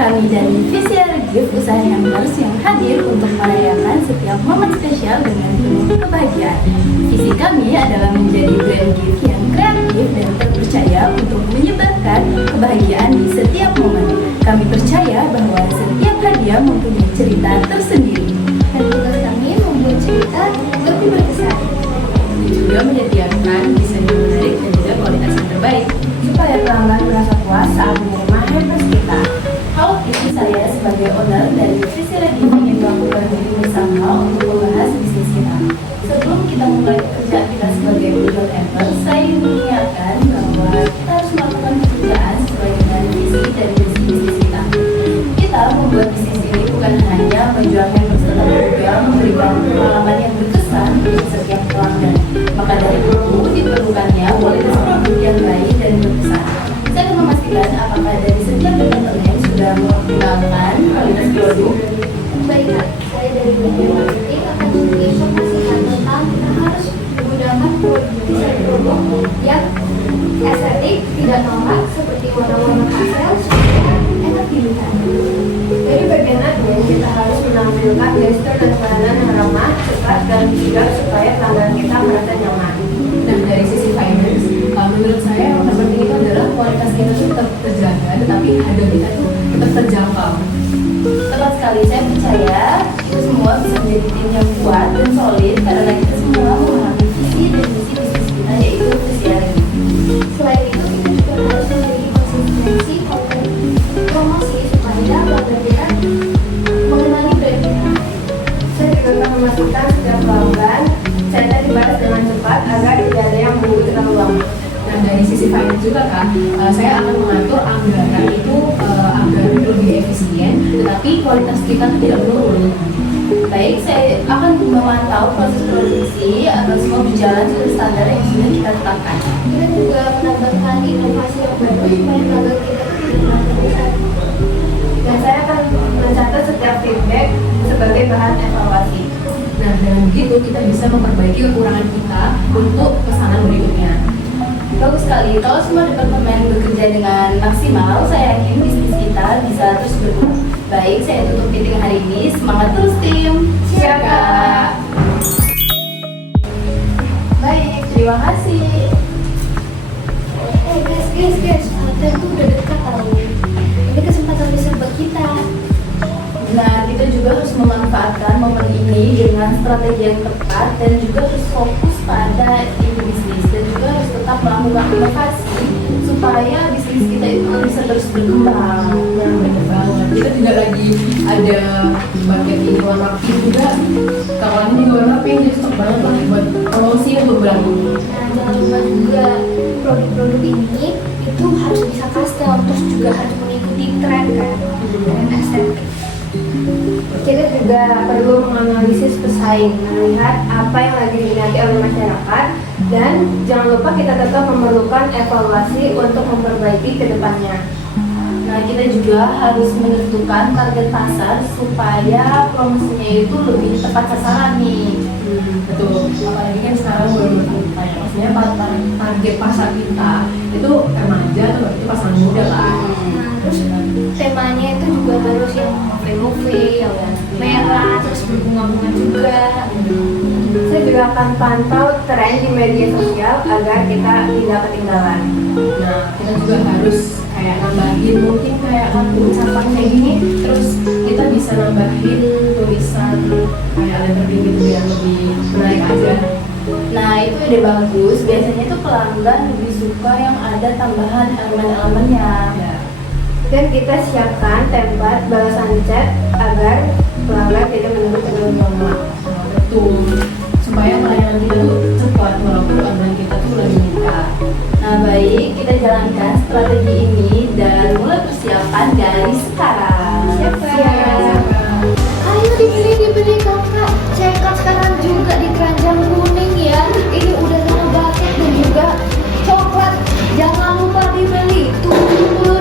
Kami dari VCR Gift Usaha Hampers yang hadir untuk merayakan setiap momen spesial dengan penuh kebahagiaan. Visi kami adalah menjadi brand gift yang kreatif dan terpercaya untuk menyebarkan kebahagiaan di setiap momen. Kami percaya bahwa setiap hadiah mempunyai cerita tersendiri. Dan tugas kami membuat cerita lebih berkesan. Kami juga menyediakan desain yang menarik dan juga kualitas yang terbaik Supaya pelanggan merasa puas saat menerima hampers kita. Halo, ini saya sebagai owner dari VCR Gift ingin melakukan meeting bersama untuk membahas bisnis kita. Sebelum kita mulai pekerjaan kita sebagai penjual hampers, saya ingin mengingatkan bahwa kita harus melakukan pekerjaan sesuai dengan visi dan misi bisnis kita. Kita membuat bisnis ini bukan hanya menjual hampers, tetapi juga memberikan pengalaman yang berkesan untuk setiap pelanggan. Maka dari itu diperlukannya kualitas produk yang baik dan berkesan. Saya akan memastikan apakah dari setiap departemen sudah mengoptimalkan kualitas produk. Baiklah, saya dari bagian marketing akan menginformasikan tentang kita harus menggunakan desain produk yang estetik, tidak norak seperti warna-warna pastel supaya enak dilihat. Dari bagian admin kita harus menampilkan gestur dan pelayanan yang ramah, cepat dan sigap supaya pelanggan kita merasa nyaman. Nah, dari sisi finance, menurut saya yang terpenting itu adalah kualitas kita itu tetap terjaga, tetapi harga kita itu tetap terjangkau. Tepat sekali, saya percaya kita semua bisa menjadi tim yang kuat dan solid karena kita semua memahami visi dan misi bisnis kita, yaitu VCR Gift. Selain itu, kita juga harus memiliki konsistensi konten promosi supaya pelanggan kita mengenali brand kita. Saya juga akan memastikan setiap pelanggan saya dibalas dengan cepat agar tidak ada yang menunggu terlalu lama. Nah, dari sisi finance juga Kak, saya akan mengatur anggaran itu agar lebih efisien, tetapi kualitas kita tidak menurun. Baik, saya akan memantau proses produksi agar semua berjalan sesuai standar yang sudah kita tetapkan. Kita juga menambahkan inovasi yang baru supaya pelanggan kita tidak merasa bosan. Dan saya akan mencatat setiap feedback sebagai bahan evaluasi. Nah, dengan begitu kita bisa memperbaiki kekurangan kita untuk pesanan berikutnya. Bagus sekali, kalau semua departemen bekerja dengan maksimal, saya yakin bisnis kita bisa terus berkembang. Baik, saya tutup meeting hari ini. Semangat terus tim. Siap, Kak. Baik, terima kasih. Guys, hotel tuh udah dekat tau. Ini kesempatan besar buat kita. Nah, kita juga harus memanfaatkan momen ini dengan strategi yang tepat dan juga harus fokus pada ide bisnis dan juga harus tetap melakukan inovasi supaya bisnis kita itu bisa terus berkembang. Nah, bener banget. Kita tidak lagi ada bucket ini warna pink juga. Kawannya di warna pink jadi stok banget lah buat promosi untuk bulan ini. Nah, jangan lupa juga produk-produk ini itu harus bisa custom, terus juga harus mengikuti tren kan, tren estetik. Kita juga perlu menganalisis pesaing, melihat apa yang lagi diminati oleh masyarakat, dan jangan lupa kita tetap memerlukan evaluasi untuk memperbaiki ke depannya. Nah, kita juga harus menentukan target pasar supaya promosinya itu lebih tepat sasaran nih. Betul. Apalagi kan sekarang baru bertanya, maksudnya target pasar kita itu remaja atau berarti pasangan muda kan. Nah, terus temanya itu juga harus yang movie, yang merah, terus berbunga-bunga juga. Saya juga akan pantau tren di media sosial agar kita tidak ketinggalan. Nah, kita juga harus kayak nambahin mungkin kayak kartu ucapan kayak gini, terus kita bisa nambahin tulisan kayak lettering gitu biar lebih menarik aja. Nah, itu ide bagus. Biasanya tuh pelanggan lebih suka yang ada tambahan elemen-elemennya. Ya. Dan kita siapkan tempat balasan chat agar pelanggan tidak menunggu terlalu lama. Nah, betul. Supaya pelayanan kita tuh cepat walaupun orderan kita tuh lagi meningkat. Nah, baik, kita jalankan strategi ini dan mulai persiapan dari sekarang. Siap, Kak. Ayo dibeli kakak. Cekak sekarang juga di keranjang kuning ya. Ini udah sama bucket dan juga coklat. Jangan lupa dibeli. Tunggu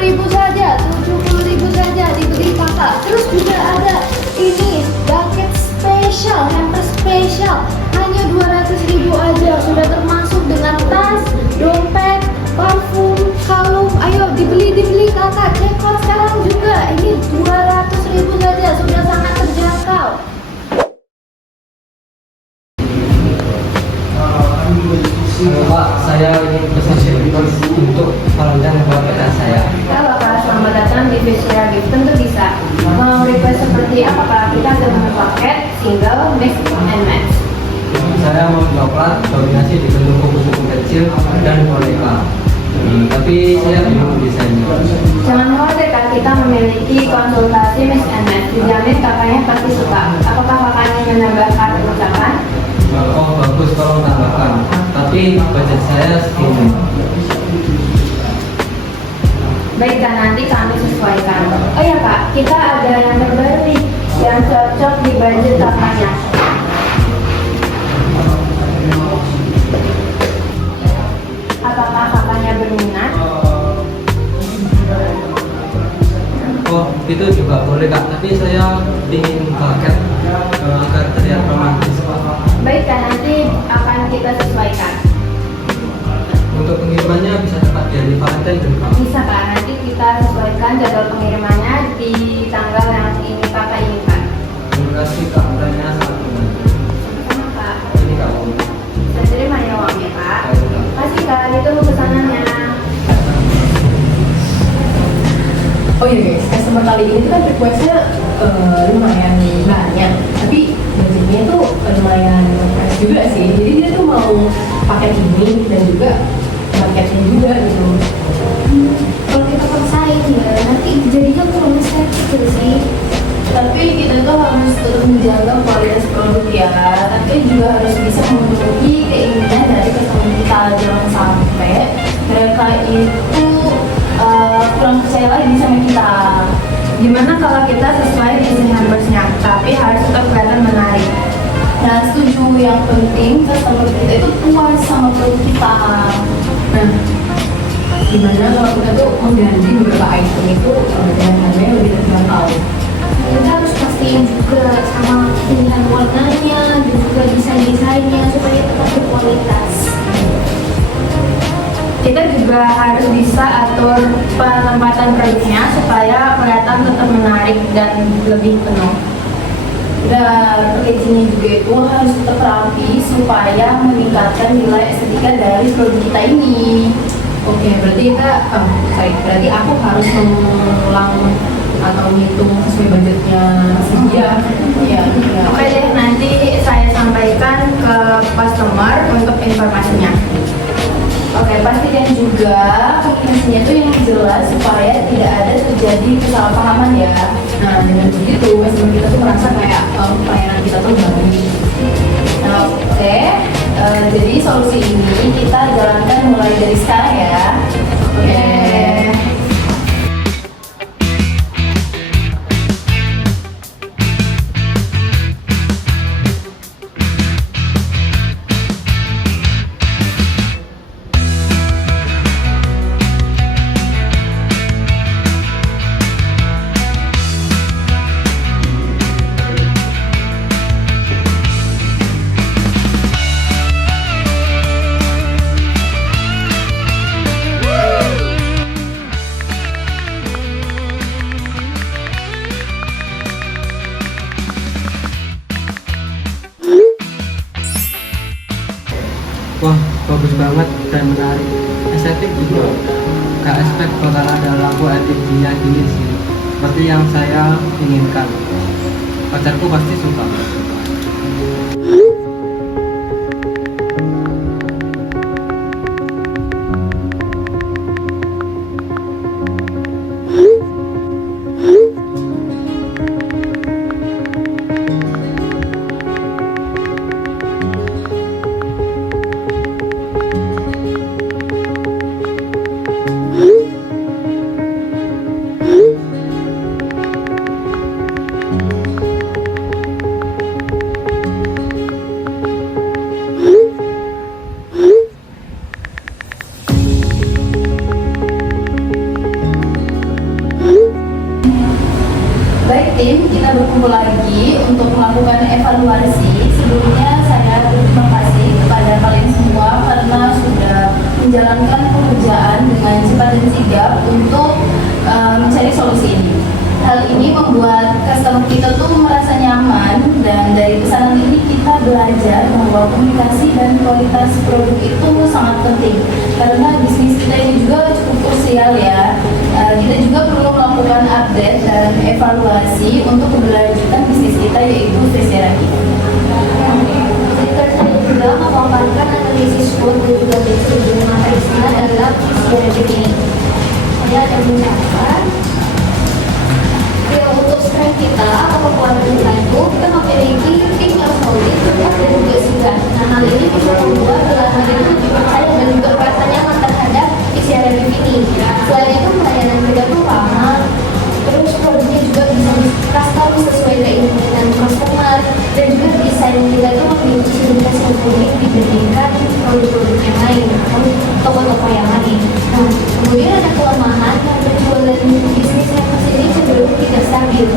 Dibeli kakak, cekot sekarang juga. Ini 200.000 saja, sudah sangat terjangkau. Pak, saya ingin pesan service untuk pelanggan buat anak saya. Halo Kak, selamat datang di Visual Gift. Tentu bisa. Mau request seperti apa Kak? Kita ada menu paket, single, mix, and match. Saya mau coklat dominasi di bentuk kupu-kupu kecil dan boneka. Tapi saya bingung desainnya. Jangan khawatir Kak, kita memiliki konsultasi mix and match. Dijamin kakaknya pasti suka. Apakah kakaknya menambah kartu ucapan? Oh bagus, tolong tambahkan. Tapi budget saya segini. Baik Kak, nanti kami sesuaikan. Oh ya Kak, kita ada yang terbaru nih, yang cocok di budget kakaknya. Apakah kakaknya berminat? Oh itu juga boleh Kak, tapi saya ingin paket agar terlihat romantis Pak. Baik Kak, nanti akan kita sesuaikan. Untuk pengirimannya bisa dapat dari Valentine dan Kak. Bisa Kak, nanti kita sesuaikan jadwal pengirimannya di tanggal yang ini kakak inginkan. Terima kasih Kak, orangnya sangat membantu. Sama Kak, Ini Kak Om. saya terima ya uangnya Kak. Baik, Kak. Kasih Kak, ditunggu pesanannya. Oh iya guys, customer kali ini tuh kan requestnya lumayan banyak, tapi budgetnya tuh lumayan fresh juga sih. Jadi dia tuh mau paket ini dan juga paketnya juga gitu. Kalau kita paksain ya, nanti jadinya kurang besar gitu sih. Tapi kita tuh harus tetap menjaga kualitas produk ya. Tapi juga harus bisa memenuhi keinginan dari customer kita. Jangan sampai mereka itu kurang percaya lagi sama kita. Gimana kalau kita sesuai desain hampersnya, tapi harus tetap kelihatan menarik. Nah, setuju. Yang penting customer kita itu puas sama produk kita. Nah, gimana kalau kita tuh mengganti beberapa item itu dengan harga yang lebih terjangkau? Kita harus pastiin juga sama pilihan warnanya dan juga desain-desainnya supaya tetap berkualitas. Kita juga harus bisa atur penempatan produknya supaya kelihatan tetap menarik dan lebih penuh. Dan packagingnya juga itu harus tetap rapi supaya meningkatkan nilai estetika dari produk kita ini. Oke, berarti berarti aku harus mengulang atau menghitung sesuai budgetnya dia. Iya, Oke deh, nanti saya sampaikan ke customer untuk informasinya. Oke, pastikan juga komunikasinya itu yang jelas supaya tidak ada terjadi kesalahpahaman ya. Nah, dengan begitu customer kita tuh merasa kayak pelayanan kita tuh bagus. Nah, oke, jadi solusi ini kita jalankan mulai dari sekarang ya. Oke. Wah, bagus banget dan menarik. Estetik juga. Gak expect bakal ada lampu RGB-nya gini sih. Seperti yang saya inginkan. Pacarku pasti suka. Baik tim, kita berkumpul lagi untuk melakukan evaluasi. Sebelumnya saya berterima kasih kepada kalian semua karena sudah menjalankan pekerjaan dengan cepat dan sigap untuk mencari solusi ini. Hal ini membuat customer kita tuh merasa nyaman, dan dari pesanan ini kita belajar bahwa komunikasi dan kualitas produk itu sangat penting, karena bisnis kita ini juga cukup krusial ya. Kita juga perlu melakukan update dan evaluasi untuk keberlanjutan bisnis kita, yaitu Frisiera Gift. Saya juga memaparkan analisis SWOT dan juga metode matriksnya dalam Frisiera Gift ini. Saya akan mencatat untuk strength kita atau kekuatan kita itu, kita memiliki tim yang solid, kuat dan juga sigap. Nah, hal ini bisa membuat pelanggan itu lebih percaya dan juga merasa nyaman terhadap Frisiera Gift ini. Selain itu, pelayanan kita tuh ramah, terus produknya juga bisa custom sesuai keinginan customer, dan juga desain kita tuh memiliki ciri khas yang unik dibandingkan produk-produk yang lain atau toko-toko yang lain. Nah, kemudian ada kelemahan yang penjualan bisnis yang ini cenderung tidak stabil.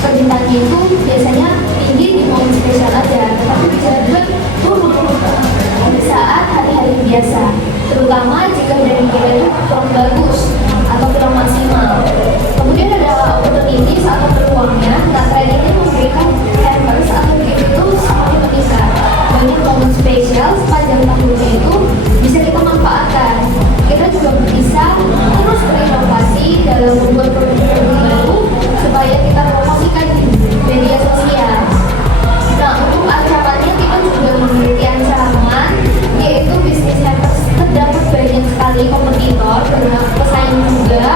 Permintaannya itu biasanya tinggi di momen spesial aja, tetapi bisa juga turun pada saat hari-hari biasa, terutama jika dari kita itu kurang bagus atau kurang maksimal. Kemudian ada opportunity atau peluangnya. Nah, tren ini memberikan hampers atau gift itu semakin meningkat. Banyak momen spesial sepanjang tahunnya itu bisa kita manfaatkan. Kita juga bisa terus berinovasi dalam membuat produk-produk baru supaya kita promosikan di media sosial. Nah, untuk ancamannya kita juga memiliki ancaman, yaitu bisnis hampers terdapat banyak sekali kompetitor dan pesaing juga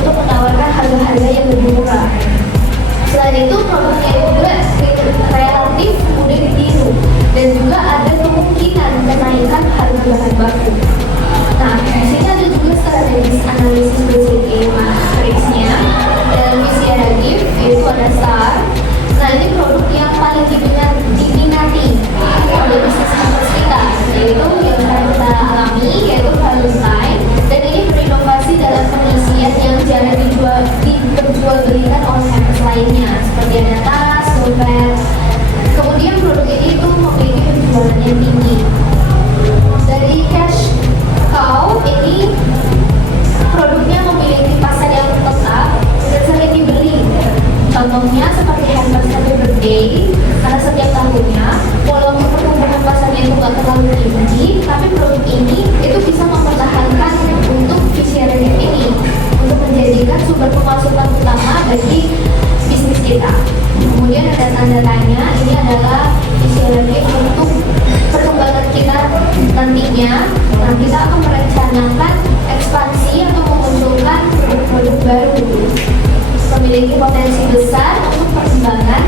untuk menawarkan harga-harga yang lebih murah. Selain itu, produknya juga relatif mudah ditiru dan juga ada kemungkinan kenaikan harga bahan baku. Nah, di sini ada juga strategis analisis BCG matriksnya dalam Frisiera Gift, yaitu ada STAR. Nah, ini produk yang paling diminati oleh bisnis hampers kita, yaitu yang kita alami, yaitu Valentine, dan ini berinovasi dalam pengisian yang jarang diperjualbelikan oleh hampers lainnya, seperti ada tas, dompet. Kemudian produk ini itu memiliki penjualan yang tinggi. Dari cash cow ini produknya memiliki pasar yang tetap dan sering dibeli. Contohnya seperti hampers happy birthday, karena setiap tahunnya walaupun pertumbuhan pasarnya itu nggak terlalu tinggi, tapi produk ini itu bisa mempertahankan untuk Frisiera Gift ini untuk menjadikan sumber pemasukan utama bagi bisnis kita. Kemudian ada tanda tanya, ini adalah Frisiera Gift untuk perkembangan kita nantinya. Nah, kita akan merencanakan ekspansi atau memunculkan produk-produk baru, memiliki potensi besar untuk perkembangan,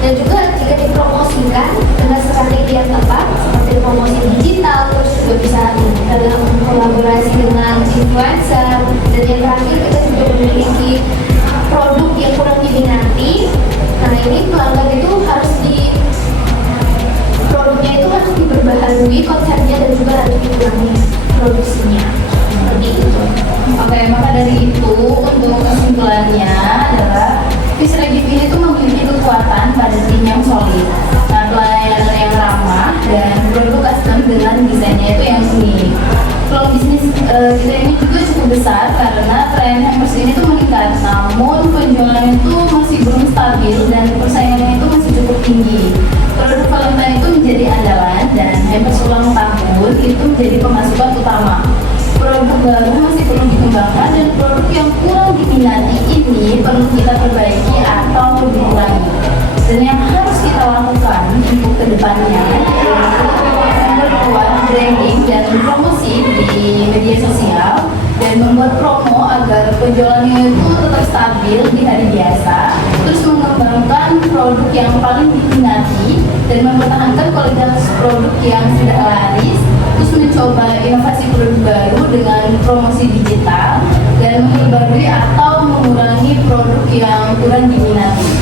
dan juga jika dipromosikan dengan strategi yang tepat seperti promosi digital, terus juga bisa dalam kolaborasi dengan influencer, dan yang terakhir kita juga memiliki produk yang kurang diminati. Nah, ini pelanggan itu produknya itu harus diperbaharui konsepnya dan juga harus dikurangi produksinya. Seperti itu. Oke, maka dari itu untuk kesimpulannya adalah Frisiera Gift ini tuh memiliki kekuatan pada tim yang solid, pelayanan yang ramah, dan produk custom dengan desainnya itu yang unik. Peluang bisnis kita ini juga cukup besar karena tren hampers ini tuh meningkat, namun penjualannya itu masih belum stabil dan persaingannya itu masih cukup tinggi. Produk Valentine itu menjadi andalan dan hampers ulang tahun itu menjadi pemasukan utama. Produk baru masih perlu dikembangkan dan produk yang kurang diminati ini perlu kita perbaiki atau dikurangi. Dan yang harus kita lakukan untuk kedepannya memperkuat branding dan promosi di media sosial dan membuat promo agar penjualannya itu tetap stabil di hari biasa, terus mengembangkan produk yang paling diminati dan mempertahankan kualitas produk yang sudah laris, terus mencoba inovasi produk baru dengan promosi digital dan memperbarui atau mengurangi produk yang kurang diminati.